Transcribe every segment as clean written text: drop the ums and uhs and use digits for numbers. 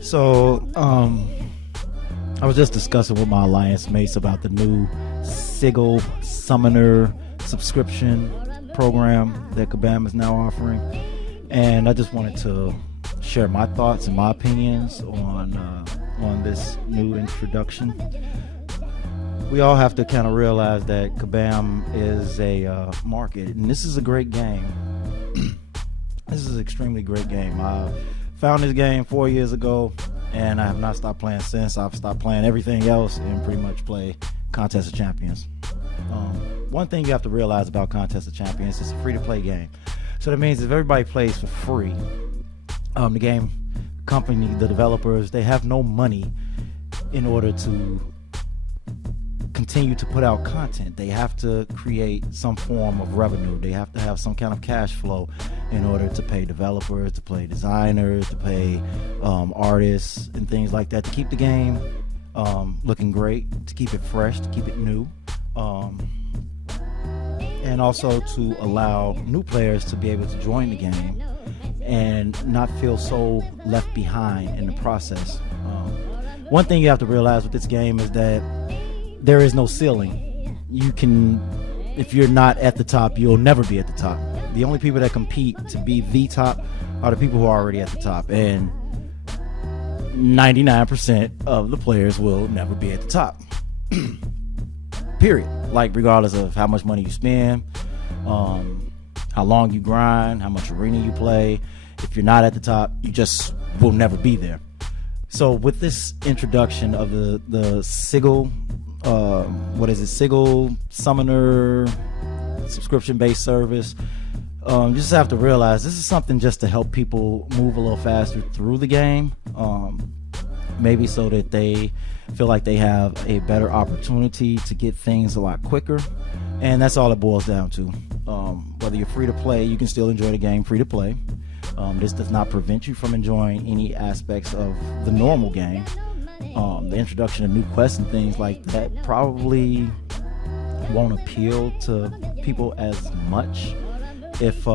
So, I was just discussing with my alliance mates about the new Sigil Summoner Subscription program that Kabam is now offering, and I just wanted to share my thoughts and my opinions on this new introduction. We all have to kind of realize that Kabam is a market, and this is a great game. This is an extremely great game. I found this game 4 years ago, and I have not stopped playing since. I've stopped playing everything else and pretty much play Contest of Champions. One thing you have to realize about Contest of Champions, it's a free-to-play game. So that means if everybody plays for free, the game company, the developers, they have no money in order to continue to put out content. They have to create some form of revenue. They have to have some kind of cash flow in order to pay developers, to pay designers, to pay artists and things like that, to keep the game looking great, to keep it fresh, to keep it new, and also to allow new players to be able to join the game and not feel so left behind in the process. One thing you have to realize with this game is that there is no ceiling. You can, if you're not at the top, you'll never be at the top. The only people that compete to be the top are the people who are already at the top, and 99% of the players will never be at the top. Period. Like, regardless of how much money you spend, how long you grind, how much arena you play, if you're not at the top, you just will never be there. So with this introduction of the Sigil, Sigil Summoner subscription-based service, you just have to realize this is something just to help people move a little faster through the game, maybe so that they feel like they have a better opportunity to get things a lot quicker, and that's all it boils down to. Whether you're free to play, you can still enjoy the game free to play. This does not prevent you from enjoying any aspects of the normal game. The introduction of new quests and things like that probably won't appeal to people as much if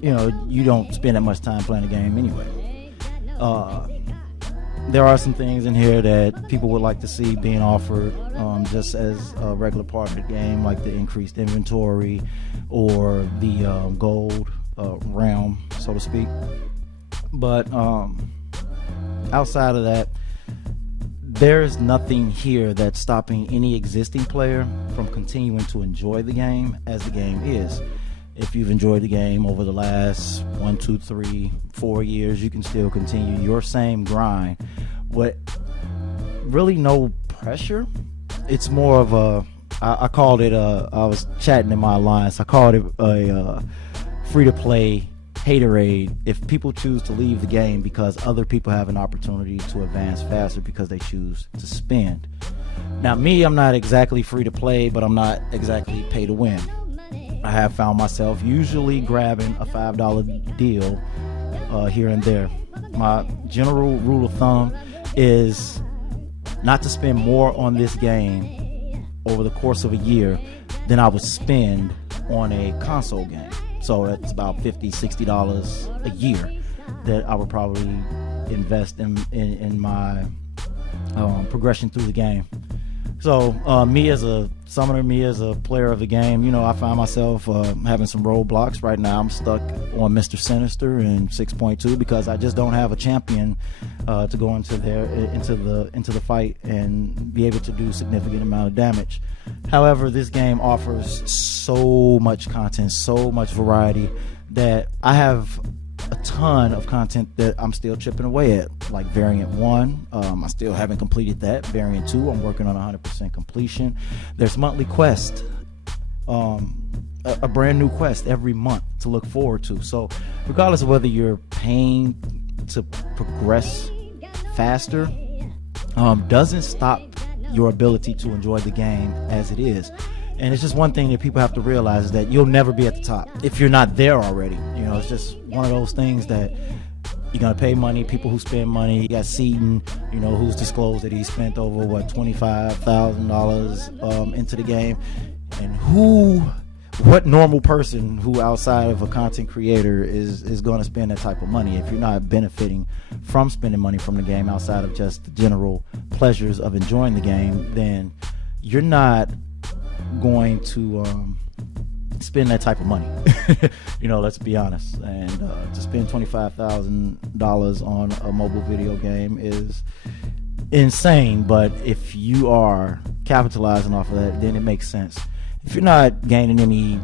you don't spend that much time playing the game anyway. There are some things in here that people would like to see being offered just as a regular part of the game, like the increased inventory or the gold realm, so to speak. But outside of that, there's nothing here that's stopping any existing player from continuing to enjoy the game as the game is. If you've enjoyed the game over the last 1, 2, 3, 4 years, you can still continue your same grind with really no pressure. It's more of a, I called it I was chatting in my alliance, I called it a free-to-play haterade. If people choose to leave the game because other people have an opportunity to advance faster because they choose to spend. Now me, I'm not exactly free to play, but I'm not exactly pay to win. I have found myself usually grabbing a $5 deal here and there. My general rule of thumb is not to spend more on this game over the course of a year than I would spend on a console game. So that's about $50, $60 a year that I would probably invest in my progression through the game. So me as a summoner, me as a player of the game, I find myself having some roadblocks right now. I'm stuck on Mr. Sinister in 6.2 because I just don't have a champion to go into the fight and be able to do a significant amount of damage. However, this game offers so much content, so much variety, that I have a ton of content that I'm still chipping away at, like Variant 1. I still haven't completed that. Variant 2, I'm working on 100% completion. There's monthly quest, a brand new quest every month to look forward to. So regardless of whether you're paying to progress faster, doesn't stop your ability to enjoy the game as it is. And it's just one thing that people have to realize, is that you'll never be at the top if you're not there already. It's just one of those things that you're gonna pay money. People who spend money, you got Seaton, who's disclosed that he spent over $25,000 into the game, and who what normal person who outside of a content creator is going to spend that type of money? If you're not benefiting from spending money from the game outside of just the general pleasures of enjoying the game, then you're not going to spend that type of money. Let's be honest. And to spend $25,000 on a mobile video game is insane. But if you are capitalizing off of that, then it makes sense. If you're not gaining any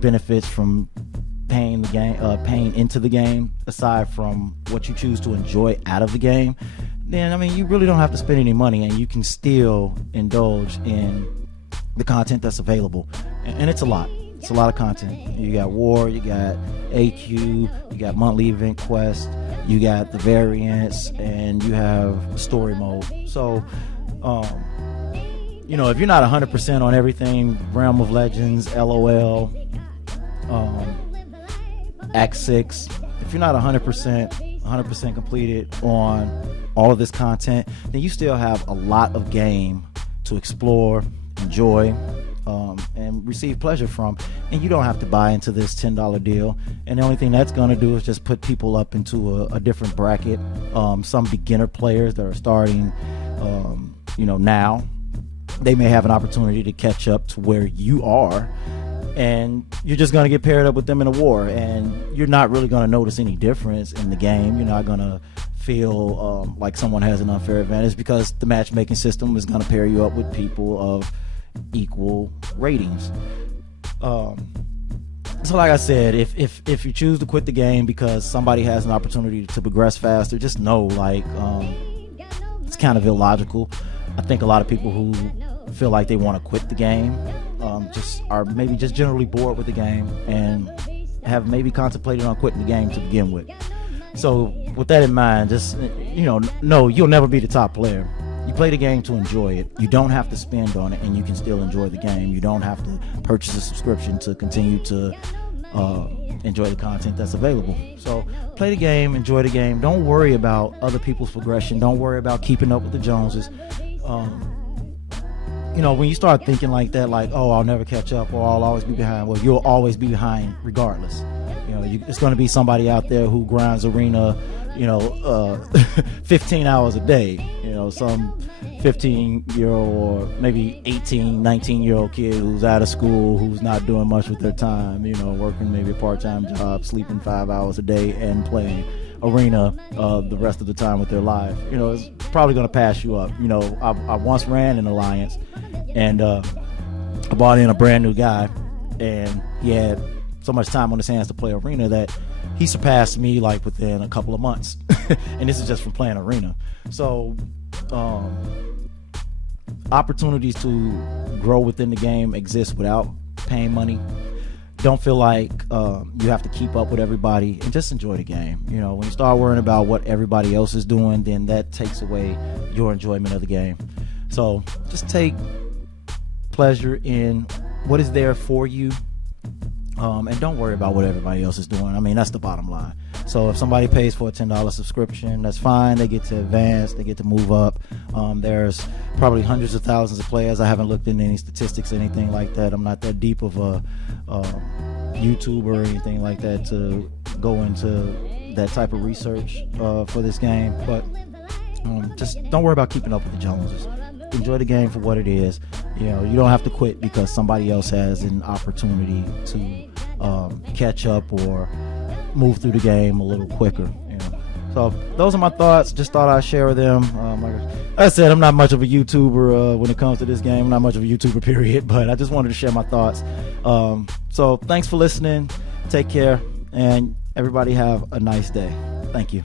benefits from paying into the game, aside from what you choose to enjoy out of the game, then you really don't have to spend any money, and you can still indulge in the content that's available. And it's a lot. It's a lot of content. You got war, you got AQ, you got monthly event quest, you got the variants, and you have story mode. So, if you're not 100% on everything, Realm of Legends, LOL, Act 6, if you're not 100% completed on all of this content, then you still have a lot of game to explore, enjoy, and receive pleasure from, and you don't have to buy into this $10 deal. And the only thing that's going to do is just put people up into a different bracket. Some beginner players that are starting now, they may have an opportunity to catch up to where you are, and you're just going to get paired up with them in a war, and you're not really going to notice any difference in the game. You're not going to feel like someone has an unfair advantage, because the matchmaking system is going to pair you up with people of equal ratings. So like I said, if you choose to quit the game because somebody has an opportunity to progress faster, just know it's kind of illogical. I think a lot of people who feel like they want to quit the game just generally bored with the game and have maybe contemplated on quitting the game to begin with. So with that in mind, just no, you'll never be the top player. You play the game to enjoy it. You don't have to spend on it, and you can still enjoy the game. You don't have to purchase a subscription to continue to enjoy the content that's available. So play the game, enjoy the game. Don't worry about other people's progression. Don't worry about keeping up with the Joneses. When you start thinking like that, like, oh, I'll never catch up, or I'll always be behind, well, you'll always be behind regardless. It's going to be somebody out there who grinds arena 15 hours a day. Some 15-year-old or maybe 18, 19-year-old kid who's out of school, who's not doing much with their time, working maybe a part-time job, sleeping 5 hours a day, and playing arena the rest of the time with their life. It's probably going to pass you up. I once ran an alliance, and I brought in a brand new guy, and he had so much time on his hands to play arena that he surpassed me like within a couple of months. And this is just from playing arena. So opportunities to grow within the game exist without paying money. Don't feel like you have to keep up with everybody, and just enjoy the game. When you start worrying about what everybody else is doing, then that takes away your enjoyment of the game. So just take pleasure in what is there for you, and don't worry about what everybody else is doing. That's the bottom line. So if somebody pays for a $10 subscription, that's fine. They get to advance, they get to move up. There's probably hundreds of thousands of players. I haven't looked into any statistics or anything like that. I'm not that deep of a YouTuber or anything like that to go into that type of research for this game. But just don't worry about keeping up with the Joneses. Enjoy the game for what it is. You don't have to quit because somebody else has an opportunity to catch up or move through the game a little quicker. So those are my thoughts. Just thought I'd share them. Like I said, I'm not much of a YouTuber when it comes to this game. I'm not much of a YouTuber, period. But I just wanted to share my thoughts. So thanks for listening. Take care, and everybody have a nice day. Thank you.